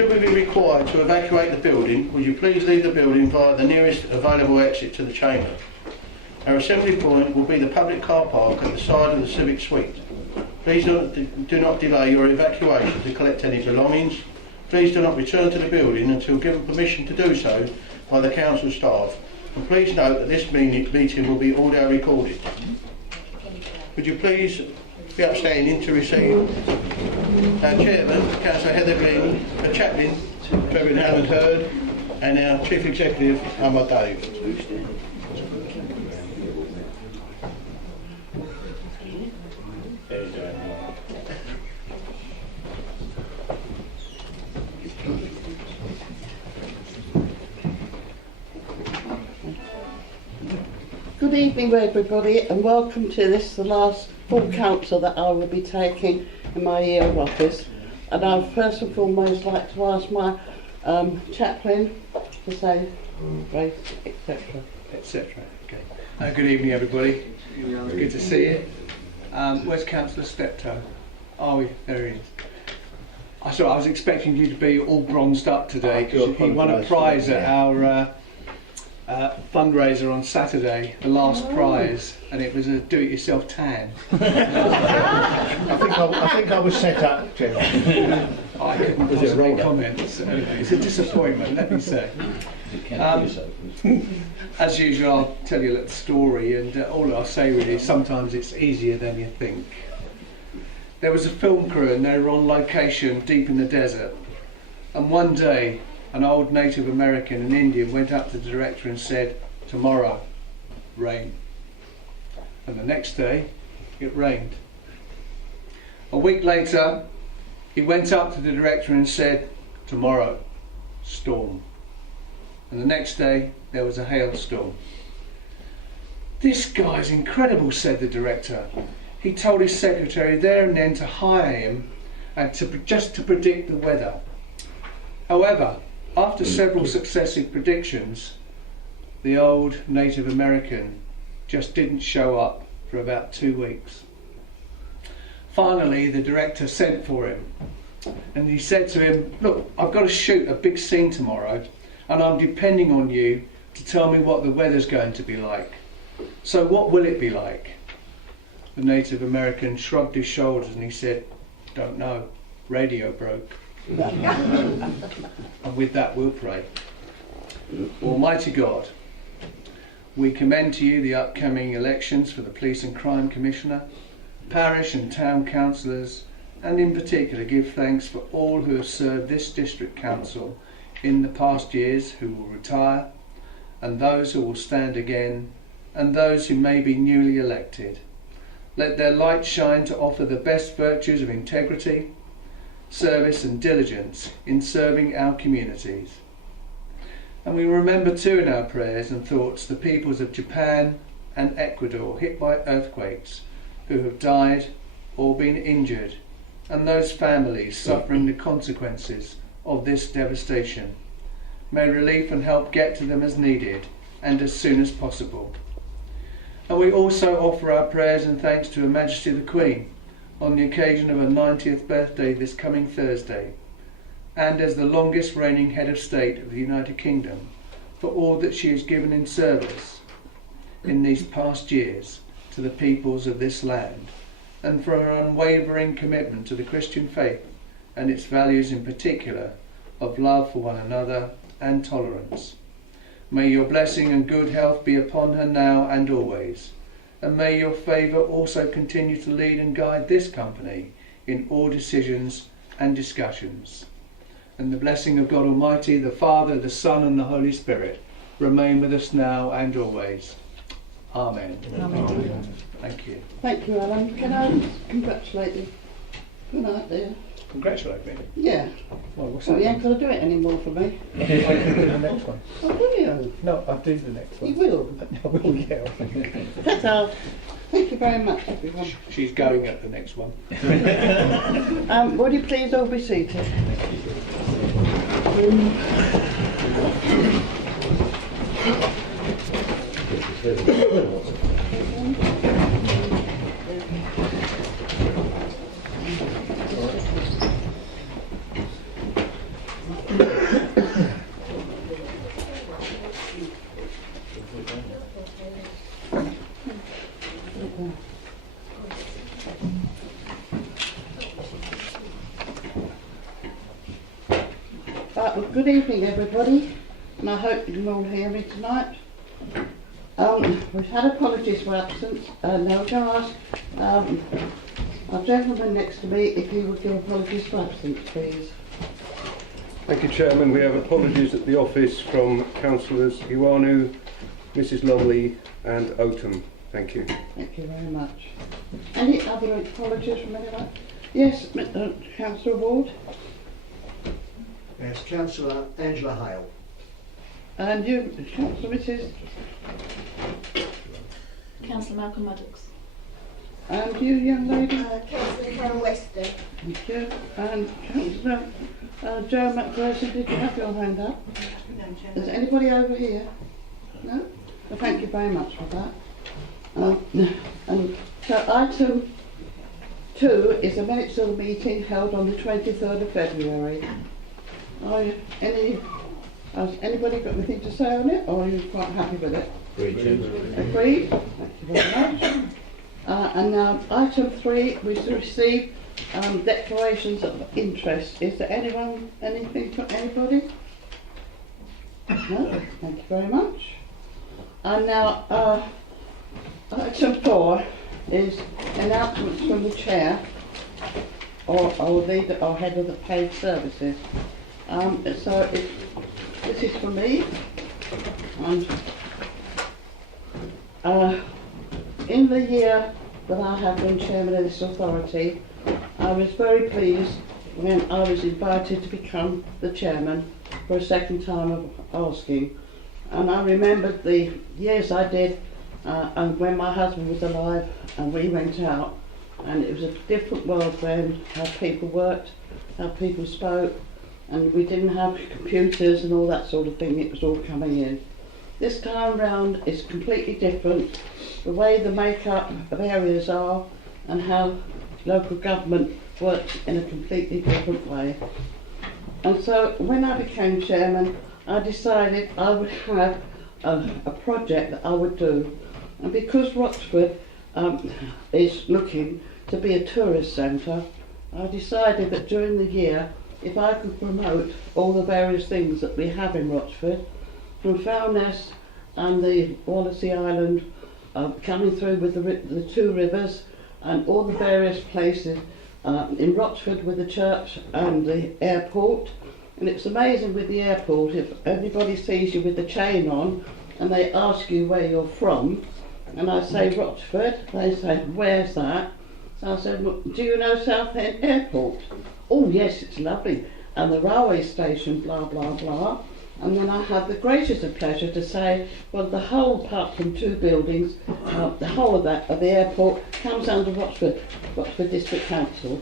Should we be required to evacuate the building, would you please leave the building via the nearest available exit to the chamber? Our assembly point will be the public car park at the side of the Civic Suite. Please do not delay your evacuation to collect any belongings. Please do not return to the building until given permission to do so by the council staff. And please note that this meeting will be audio recorded. Would you please be upstanding to receive our Chairman, Councillor Heather Glynn, our Chaplain, Reverend Howard Hurd, and our Chief Executive, Ahmad Dave. Good evening everybody, and welcome to this, the last full council that I will be taking in my year of office. And I'd first and foremost like to ask my chaplain to say grace, etc. etc. Okay. Good evening everybody, good to see you. Where's Councillor Steptoe? Oh, there he is. I was expecting you to be all bronzed up today because he won a prize at our fundraiser on Saturday, the last prize, and it was a do-it-yourself tan. I think I was set up, Jim. I couldn't possibly comment. So it's a disappointment, let me say. As usual, I'll tell you a little story, and all I'll say really is sometimes it's easier than you think. There was a film crew and they were on location deep in the desert, and one day an old Native American and Indian went up to the director and said, "Tomorrow, rain." And the next day, it rained. A week later, he went up to the director and said, "Tomorrow, storm." And the next day, there was a hailstorm. "This guy's incredible," said the director. He told his secretary there and then to hire him and just to predict the weather. However, after several successive predictions, the old Native American just didn't show up for about 2 weeks. Finally, the director sent for him and he said to him, "Look, I've got to shoot a big scene tomorrow and I'm depending on you to tell me what the weather's going to be like. So what will it be like?" The Native American shrugged his shoulders and he said, "Don't know, radio broke." And with that we'll pray. Almighty God, we commend to you the upcoming elections for the Police and Crime Commissioner, parish and town councillors, and in particular give thanks for all who have served this district council in the past years who will retire, and those who will stand again, and those who may be newly elected. Let their light shine to offer the best virtues of integrity, service and diligence in serving our communities. And we remember too in our prayers and thoughts the peoples of Japan and Ecuador hit by earthquakes who have died or been injured, and those families suffering the consequences of this devastation. May relief and help get to them as needed and as soon as possible. And we also offer our prayers and thanks to Her Majesty the Queen on the occasion of her 90th birthday this coming Thursday, and as the longest reigning head of state of the United Kingdom, for all that she has given in service in these past years to the peoples of this land, and for her unwavering commitment to the Christian faith and its values, in particular of love for one another and tolerance. May your blessing and good health be upon her now and always, and may your favour also continue to lead and guide this company in all decisions and discussions. And the blessing of God Almighty, the Father, the Son and the Holy Spirit remain with us now and always. Amen. Amen. Thank you. Thank you, Alan. Can I congratulate you? Good night, dear. Congratulate me. Yeah. Well, what's Well, that? you ain't got to do it anymore for me. I'll do the next one. Oh, will you? No, I'll do the next one. You will. I will, yeah. Ta-ta. Thank you very much, everyone. She's going at the next one. Would you please all be seated? Well, good evening everybody, and I hope you can all hear me tonight. We've had apologies for absence, and now we're going to ask our gentleman next to me if he would give apologies for absence, please. Thank you, Chairman. We have apologies at the office from Councillors Iwanu, Mrs Lumley and Oldham. Thank you. Thank you very much. Any other apologies from anyone? Yes, Councillor Ward. Yes, Councillor Angela Hale. And you, Councillor Mrs. Councillor Malcolm Maddox. And you, young lady. Councillor Carol Weston. Thank you. And Councillor Joe McPherson, did you have your hand up? Is anybody over here? No? Well, thank you very much for that. And so item 2 is the minutes of the meeting held on the 23rd of February. Has anybody got anything to say on it, or are you quite happy with it? Agreed. Thank you very much. And now item 3, we received declarations of interest. Is there anything for anybody? No? Thank you very much. And now item 4 is announcements from the chair or leader or head of the paid services. So this is for me. And in the year that I have been chairman of this authority, I was very pleased when I was invited to become the chairman for a second time of asking. And I remembered the years I did and when my husband was alive and we went out, and it was a different world then, how people worked, how people spoke, and we didn't have computers and all that sort of thing. It was all coming in. This time round is completely different. The way the make-up of areas are and how local government works in a completely different way. And so when I became chairman, I decided I would have a project that I would do. And because Rochford is looking to be a tourist centre, I decided that during the year, if I could promote all the various things that we have in Rochford, from Foulness and the Wallasey Island, coming through with the 2 rivers and all the various places in Rochford with the church and the airport. And it's amazing with the airport, if anybody sees you with the chain on and they ask you where you're from, and I say Rochford, they say, where's that? So I said, well, do you know Southend Airport? Oh yes, it's lovely. And the railway station, blah, blah, blah. And then I had the greatest of pleasure to say, well, the whole, apart from 2 buildings, the whole of the airport comes under Rochford District Council.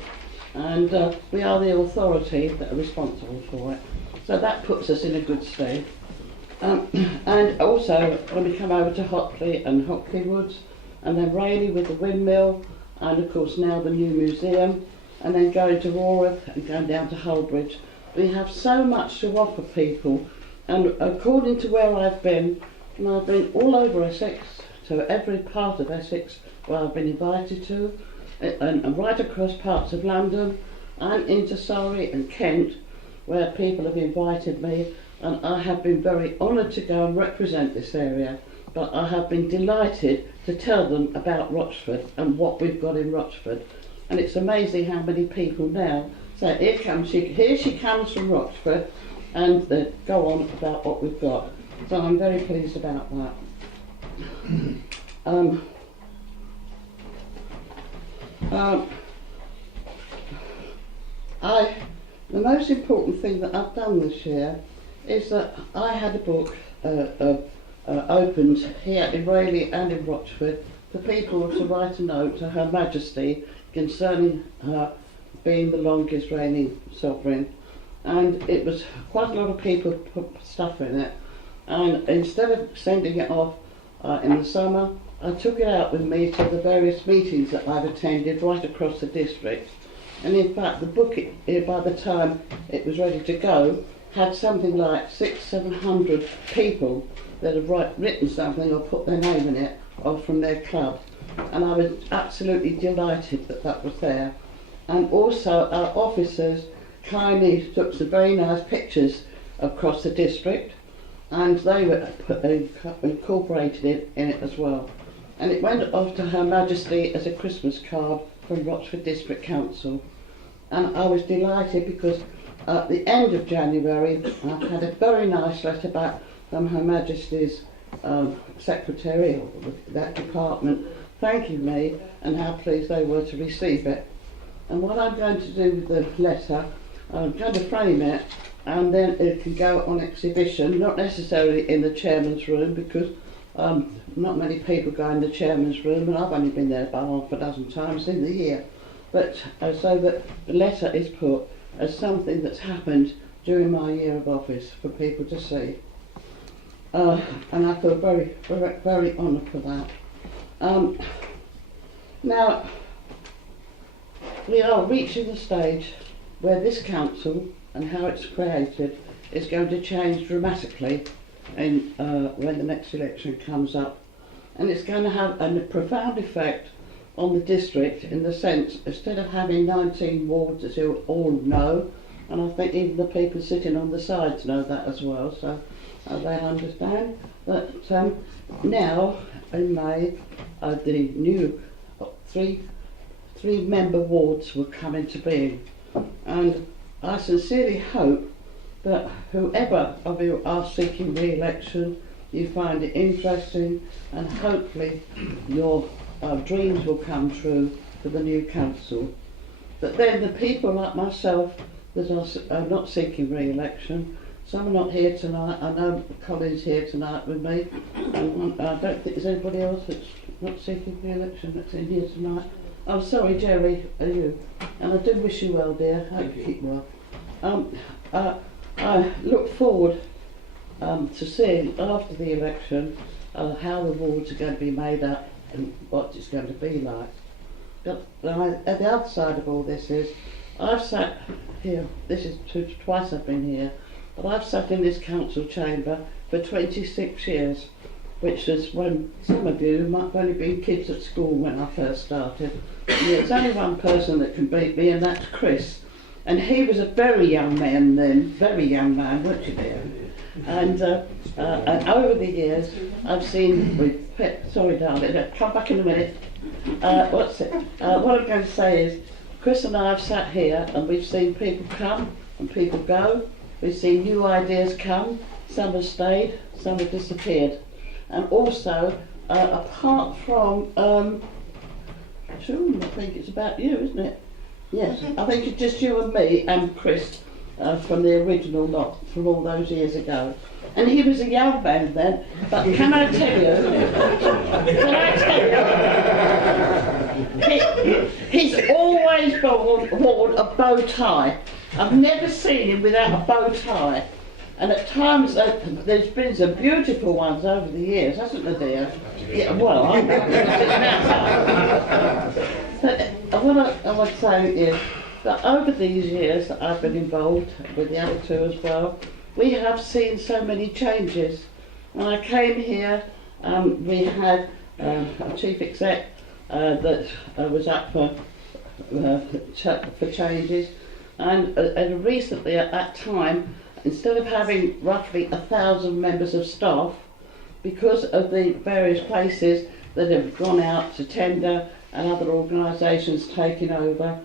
And we are the authority that are responsible for it. So that puts us in a good state. And also, when we come over to Hockley and Hockley Woods, and then Rayleigh with the windmill, and of course now the new museum, and then going to Warwick and going down to Hullbridge, we have so much to offer people. And according to where I've been, and I've been all over Essex, to every part of Essex where I've been invited to, and right across parts of London, and into Surrey and Kent, where people have invited me, and I have been very honoured to go and represent this area. But I have been delighted to tell them about Rochford and what we've got in Rochford. And it's amazing how many people now say, here she comes from Rochford, and they go on about what we've got. So I'm very pleased about that. The most important thing that I've done this year is that I had a book opened here in Rayleigh and in Rochford for people to write a note to Her Majesty concerning her being the longest reigning sovereign. And it was quite a lot of people put stuff in it. And instead of sending it off in the summer, I took it out with me to the various meetings that I've attended right across the district. And in fact, the book, by the time it was ready to go, had something like 600-700 people that have written something or put their name in it or from their club, and I was absolutely delighted that that was there. And also our officers kindly took some very nice pictures across the district, and they were incorporated in it as well. And it went off to Her Majesty as a Christmas card from Rochford District Council. And I was delighted because at the end of January I had a very nice letter back from Her Majesty's secretary of that department thanking me and how pleased they were to receive it. And what I'm going to do with the letter, I'm going to frame it, and then it can go on exhibition, not necessarily in the chairman's room, because not many people go in the chairman's room, and I've only been there about half a dozen times in the year. But so that the letter is put as something that's happened during my year of office for people to see. And I feel very, very, very honoured for that. Now, we are reaching the stage where this council and how it's created is going to change dramatically when the next election comes up. And it's going to have a profound effect on the district in the sense, instead of having 19 wards, as you all know, and I think even the people sitting on the sides know that as well, so they understand that now in May the new three-member wards will come into being, and I sincerely hope that whoever of you are seeking re-election, you find it interesting, and hopefully your dreams will come true for the new council. But then the people like myself that are not seeking re-election, some are not here tonight. I know Colin's here tonight with me, and I don't think there's anybody else that's not seeking re-election that's in here tonight. I'm sorry, Jerry, are you? And I do wish you well, dear. I hope you keep well. I look forward to seeing after the election how the wards are going to be made up and what it's going to be like. But at the other side of all this is, I've sat here, this is twice I've been here, but I've sat in this council chamber for 26 years, which is when some of you might have only been kids at school when I first started. And there's only one person that can beat me, and that's Chris. And he was a very young man then, very young man, weren't you dear? And over the years, I've seen, sorry darling, come back in a minute. What I'm going to say is, Chris and I have sat here and we've seen people come and people go. We've seen new ideas come, some have stayed, some have disappeared. And also, apart from, I think it's about you, isn't it? Yes, I think it's just you and me and Chris from the original lot from all those years ago. And he was a young man then, but can I tell you, he's always worn a bow tie. I've never seen him without a bow tie. And at times, there's been some beautiful ones over the years, hasn't there, dear? Yeah, well, I But what I would say is that over these years that I've been involved with the other two as well, we have seen so many changes. When I came here, we had a chief exec that was up for changes, and recently at that time, instead of having roughly 1,000 members of staff, because of the various places that have gone out to tender and other organisations taking over,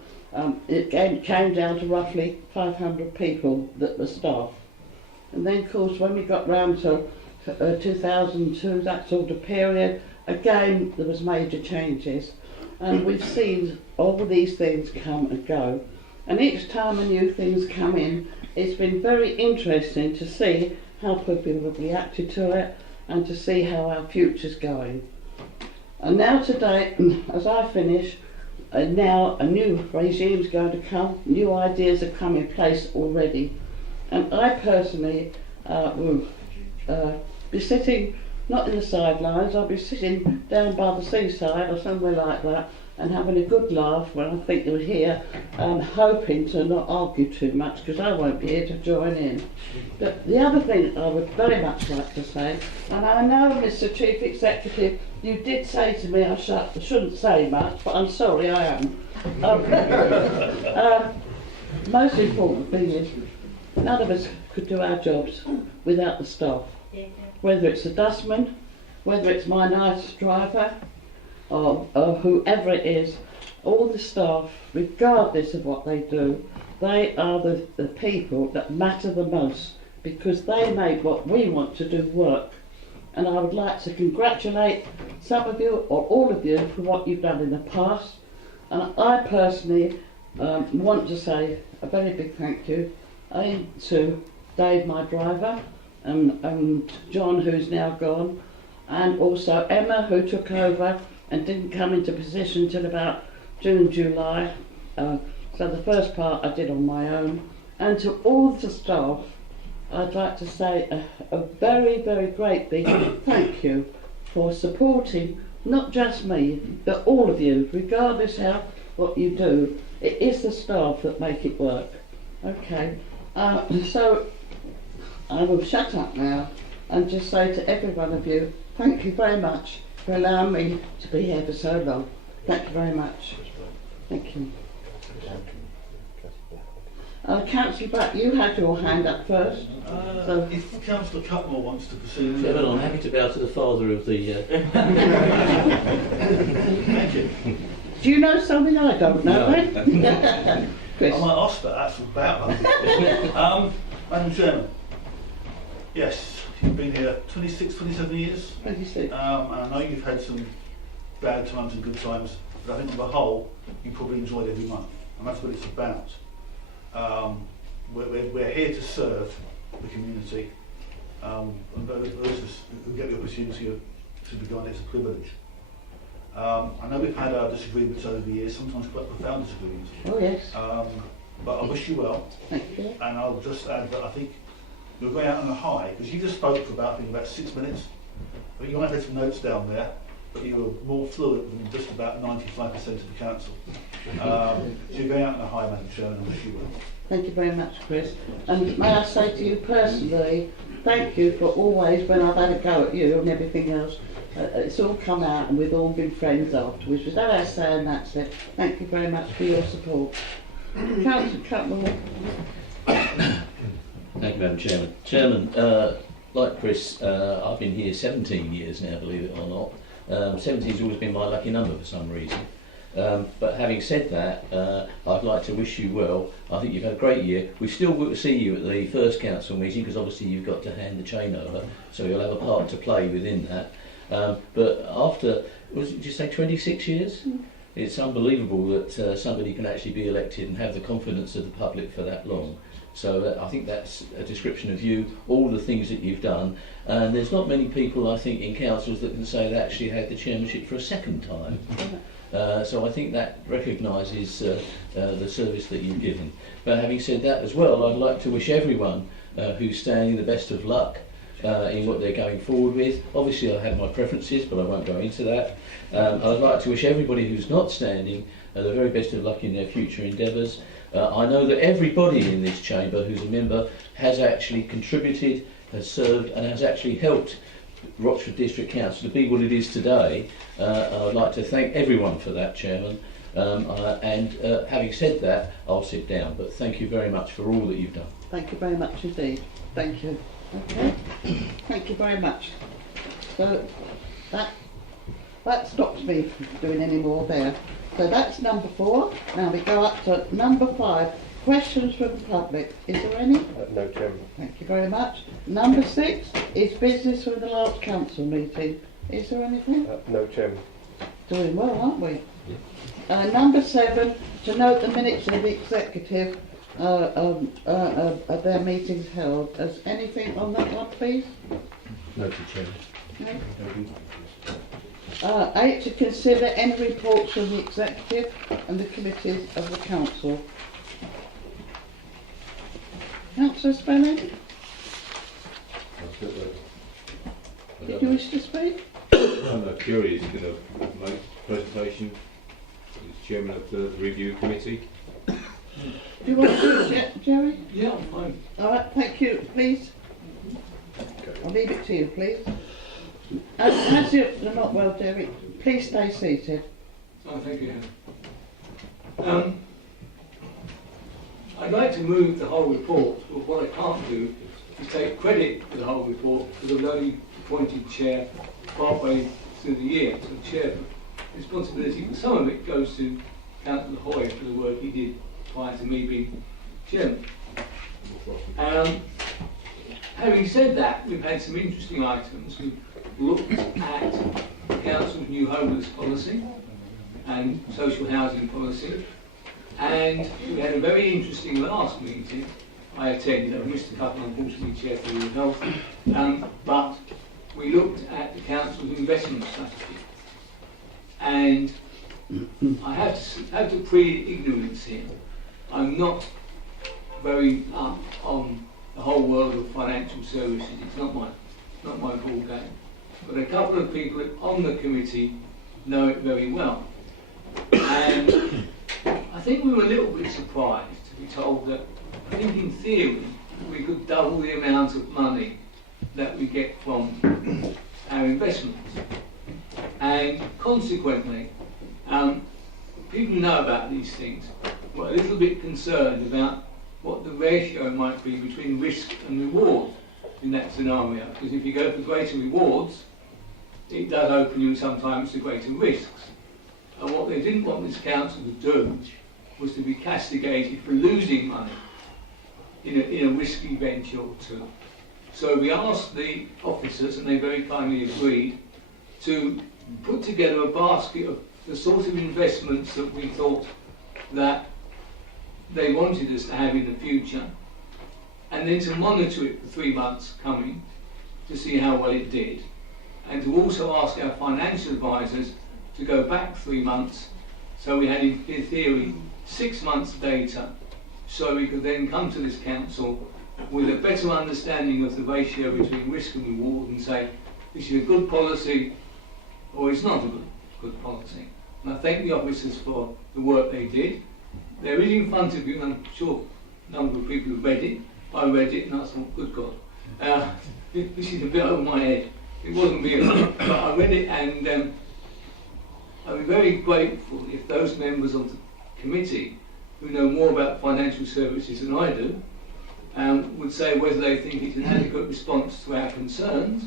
it came down to roughly 500 people that were staff. And then, of course, when we got round to 2002, that sort of period, again there was major changes. And we've seen all these things come and go. And each time a new thing's come in, it's been very interesting to see how people have reacted to it and to see how our future's going. And now today, as I finish, now a new regime's going to come, new ideas have come in place already. And I personally will be sitting, not in the sidelines, I'll be sitting down by the seaside or somewhere like that, and having a good laugh when I think you're here, hoping to not argue too much because I won't be here to join in. But the other thing I would very much like to say, and I know, Mr. Chief Executive, you did say to me I shouldn't say much, but I'm sorry, I am. Most important thing is, none of us could do our jobs without the staff. Whether it's the dustman, whether it's my nice driver, or whoever it is, all the staff, regardless of what they do, they are the people that matter the most because they make what we want to do work. And I would like to congratulate some of you or all of you for what you've done in the past. And I personally want to say a very big thank you to Dave, my driver, and John, who's now gone, and also Emma, who took over and didn't come into position till about June, July. So the first part I did on my own. And to all the staff, I'd like to say a very, very great big thank you for supporting not just me, but all of you, regardless how what you do. It is the staff that make it work. Okay, so I will shut up now and just say to every one of you, thank you very much for allowing me to be here for so long. Thank you very much. Thank you. Councillor Butt, you had your hand up first. So If Councillor Cutmore wants to proceed. Chairman, I'm happy to bow to the father of the... Thank you. do you know something I don't know then? I Chris. might ask that, that's about Madam Chairman, yes, you've been here 26, 27 years. 26. And I know you've had some bad times and good times, but I think on the whole, you probably enjoyed every month, and that's what it's about. We're here to serve the community, and those of us who get the opportunity to be gone, it's a privilege. I know we've had our disagreements over the years, sometimes quite profound disagreements. Oh yes. But I wish you well, Thank you. and I'll just add that I think you're going out on a high, because you just spoke for about 6 minutes. I think you might have had some notes down there, but you were more fluent than just about 95% of the council. So you're going out on a high, Madam Chairman, I wish you well. Thank you very much, Chris. And may I say to you personally, thank you for always, when I've had a go at you and everything else, it's all come out and we've all been friends afterwards. With that I say, and that's it. Thank you very much for your support. Councillor Cutmore. Thank you, Madam Chairman. Chairman, like Chris, I've been here 17 years now, believe it or not. 17 has always been my lucky number for some reason. But having said that, I'd like to wish you well. I think you've had a great year. We still will see you at the first council meeting because obviously you've got to hand the chain over, so you'll have a part to play within that. But after, did you say 26 years? It's unbelievable that somebody can actually be elected and have the confidence of the public for that long. So I think that's a description of you, all the things that you've done. And there's not many people, I think, in councils that can say they actually had the chairmanship for a second time. So I think that recognises the service that you've given. But having said that as well, I'd like to wish everyone who's standing the best of luck in what they're going forward with. Obviously I have my preferences, but I won't go into that. I'd like to wish everybody who's not standing the very best of luck in their future endeavours. I know that everybody in this chamber who's a member has actually contributed, has served and has actually helped Rochford District Council to be what it is today. I'd like to thank everyone for that, Chairman. Having said that, I'll sit down. But thank you very much for all that you've done. Thank you very much indeed. Thank you. Okay. Thank you very much. So that stops me from doing any more there. So that's number 4. Now we go up to number 5. Questions from the public. Is there any? No, Chairman. Thank you very much. Number 6 is business from the last council meeting. Is there anything? No, Chairman. Doing well, aren't we? Number 7, to note the minutes of the executive of their meetings held. Is anything on that one, please? No, Chairman. No? 8, to consider any reports from the executive and the committees of the council. Councillor Spelling, did you wish to speak? I'm curious, going to make a presentation Chairman of the Review Committee. Do you want to do it, Jerry? Yeah, I'm fine. All right, thank you. Please. I'll leave it to you, please. As you're not well, Jerry, please stay seated. Oh, thank you. I'd like to move the whole report, but what I can't do is take credit for the whole report because I've only appointed chair partway through the year. So chair responsibility for some of it goes to Councillor Hoy for the work he did prior to me being chairman. Having said that, we've had some interesting items. We've looked at the Council's new homeless policy and social housing policy, and we had a very interesting last meeting I attended. I missed a couple, unfortunately, Chair, for your health, but we looked at the Council's investment strategy, and I have to plead ignorance here. I'm not very up on the whole world of financial services. It's not my ball game. But a couple of people on the committee know it very well. And I think we were a little bit surprised to be told that, I think in theory, we could double the amount of money that we get from our investments. And consequently, people who know about these things were a little bit concerned about what the ratio might be between risk and reward in that scenario. Because if you go for greater rewards, it does open you sometimes to greater risks. And what they didn't want this council to do was to be castigated for losing money in a risky venture or two. So we asked the officers, and they very kindly agreed, to put together a basket of the sort of investments that we thought that they wanted us to have in the future, and then to monitor it for 3 months coming to see how well it did, and to also ask our financial advisors to go back 3 months, so we had in theory 6 months data, so we could then come to this council with a better understanding of the ratio between risk and reward and say this is a good policy or it's not a good policy. And I thank the officers for the work they did. There is in front of you, and I'm sure a number of people have read it. I read it and I thought, good God, this is a bit over my head. It wasn't me, but I read it, and I'd be very grateful if those members of the committee who know more about financial services than I do would say whether they think it's an adequate response to our concerns,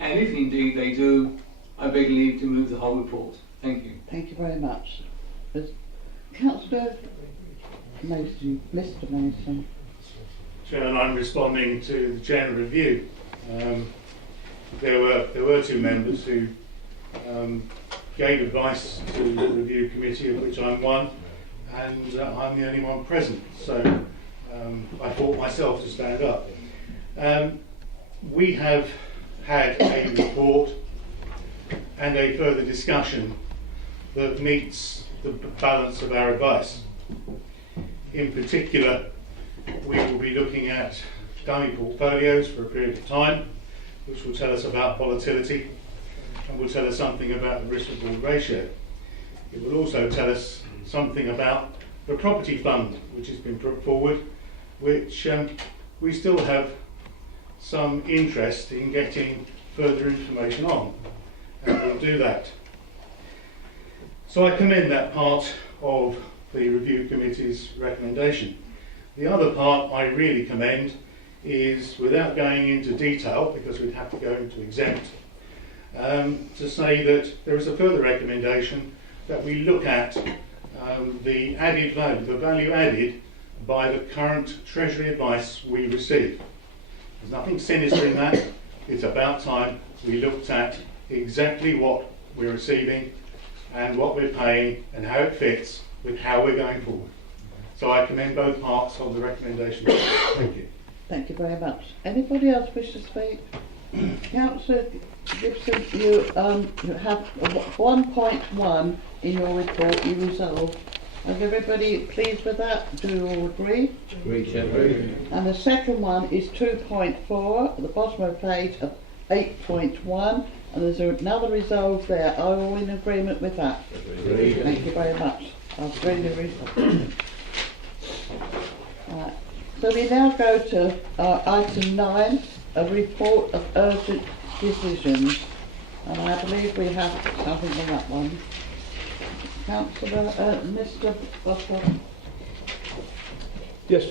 and if indeed they do, I beg leave to move the whole report. Thank you. Thank you very much. Councillor Mason, Mr. Mason. Chairman, I'm responding to the general review. There were 2 members who gave advice to the review committee, of which I'm one, and I'm the only one present. So I thought myself to stand up. We have had a report and a further discussion that meets the balance of our advice. In particular, we will be looking at dummy portfolios for a period of time, which will tell us about volatility and will tell us something about the risk-reward ratio. It will also tell us something about the property fund, which has been put forward, which we still have some interest in getting further information on, and we'll do that. So I commend that part of the review committee's recommendation. The other part I really commend is, without going into detail, because we'd have to go into exempt, to say that there is a further recommendation that we look at the added value, the value added by the current Treasury advice we receive. There's nothing sinister in that. It's about time we looked at exactly what we're receiving and what we're paying and how it fits with how we're going forward. So I commend both parts of the recommendation. Thank you. Thank you very much. Anybody else wish to speak? Councillor Gibson, you have 1.1 in your report you resolved. Is everybody pleased with that? Do you all agree? Agree, Chair. And the second one is 2.4 at the bottom of page of 8.1, And there's another resolve there. Are you all in agreement with that? Agreed. Thank you very much. I've really resolved. Right. So we now go to item 9, a report of urgent decisions. And I believe we have something on that one. Councillor, Mr. Butler. Yes,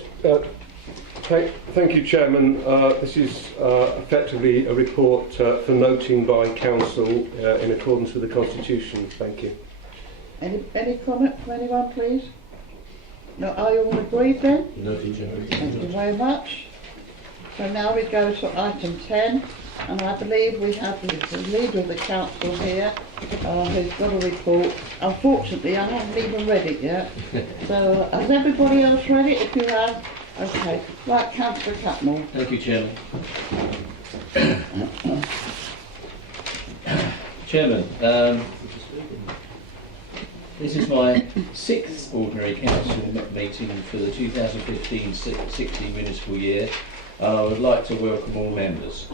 thank you, Chairman. This is effectively a report for noting by Council in accordance with the Constitution. Thank you. Any comment from anyone, please? No, are you all agreed then? Noted, Chairman. Thank you very much. So now we go to item 10, and I believe we have the leader of the council here, who's got a report. Unfortunately, I haven't even read it yet. So has everybody else read it? If you have, okay. Right, Councillor Catmull. Thank you, Chairman. Chairman, this is my 6th ordinary council meeting for the 2015-16 municipal year. I would like to welcome all members.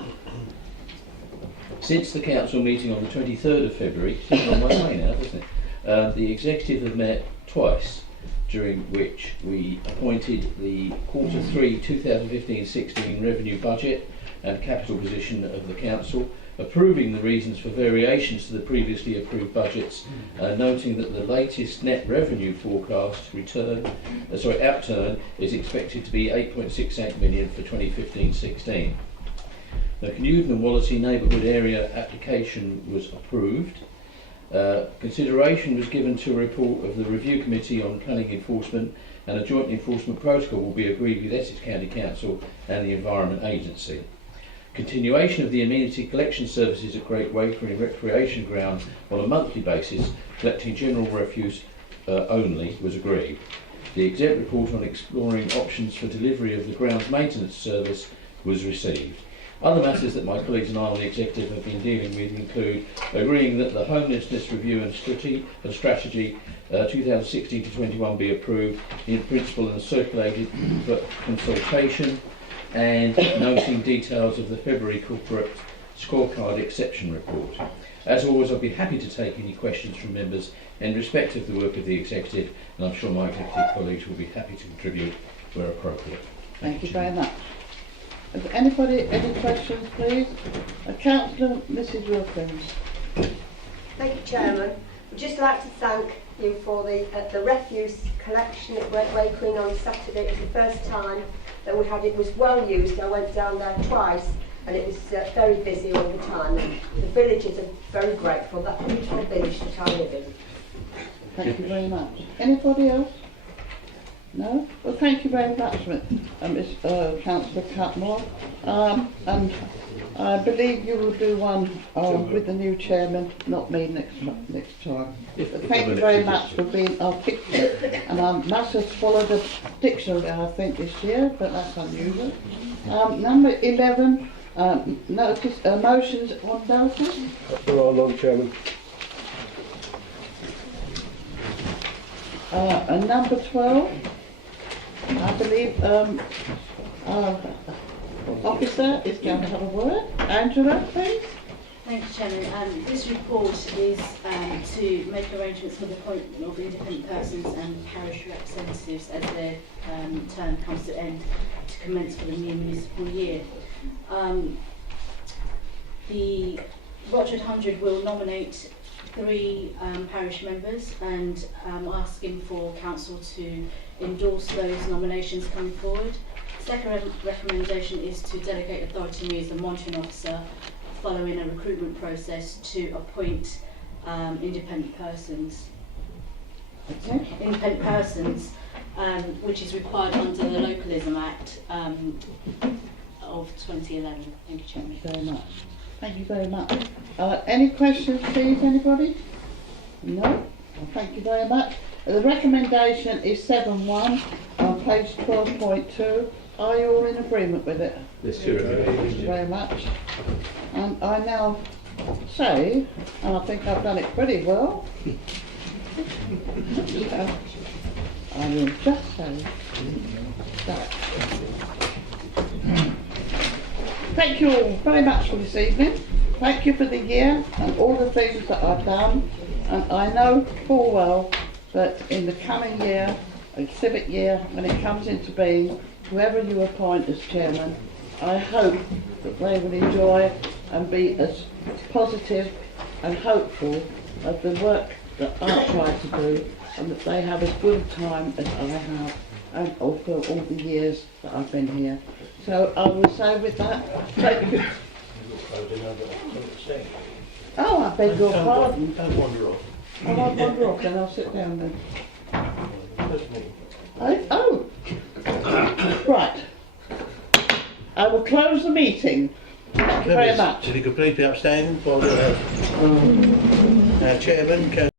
Since the council meeting on the 23rd of February, it's on my way now, doesn't it? The executive have met twice, during which we appointed the Q3 2015-16 revenue budget and capital position of the council, approving the reasons for variations to the previously approved budgets, noting that the latest net revenue forecast outturn is expected to be 8.68 million for 2015-16. The Canewdon and Wallasey neighbourhood area application was approved. Consideration was given to a report of the Review Committee on Planning Enforcement, and a joint enforcement protocol will be agreed with Essex County Council and the Environment Agency. Continuation of the amenity collection services at Great Wakering Recreation Ground on a monthly basis, collecting general refuse only, was agreed. The exec report on exploring options for delivery of the grounds maintenance service was received. Other matters that my colleagues and I on the executive have been dealing with include agreeing that the homelessness review and strategy 2016-21 be approved in principle and circulated for consultation, and noting details of the February corporate scorecard exception report. As always, I'll be happy to take any questions from members in respect of the work of the executive, and I'm sure my executive colleagues will be happy to contribute where appropriate. Thank you very much. Has anybody any questions, please? Councillor Mrs. Wilkins. Thank you, Chairman. I'd just like to thank you for the refuse collection at Great Wakering on Saturday. It was the first time that we had it. Was well used. I went down there twice and it was very busy all the time. And the villagers are very grateful. That beautiful village that I live in. Thank you very much. Anybody else? No? Well, thank you very much, Miss Councillor Catmull. And I believe you will do one with the new chairman, not me next time. But thank you very much for being articulate. And I must have swallowed a dictionary, I think, this year, but that's unusual. Number 11, motions on notice. There are none, Chairman. And number 12, I believe officer is going to have a word. Angela, please. Thank you, Chairman. This report is to make arrangements for the appointment of independent persons and parish representatives as their term comes to end to commence for the new municipal year. The Rochford 100 will nominate 3 parish members, and asking for council to endorse those nominations coming forward. Second recommendation is to delegate authority to me as the monitoring officer following a recruitment process to appoint independent persons. Okay. Independent persons, which is required under the Localism Act of 2011. Thank you, Chairman. Thank you very much. Thank you very much. Any questions, please, anybody? No? Well, thank you very much. The recommendation is 7.1 on page 12.2. Are you all in agreement with it? Yes, Chairman. Thank you very much. And I now say, and I think I've done it pretty well, I will just say that. Thank you all very much for this evening. thank you for the year and all the things that I've done. And I know full well that in the coming year, a civic year, when it comes into being, whoever you appoint as chairman, I hope that they will enjoy and be as positive and hopeful of the work that I try to do, and that they have as good a time as I have, and for all the years that I've been here. So I will say with that, thank you. Oh, I beg your pardon. Don't wander off. I won't wander off, then I'll sit down then. First meeting. Oh, right. I will close the meeting. Thank you very much. To the completely outstanding by the chairman,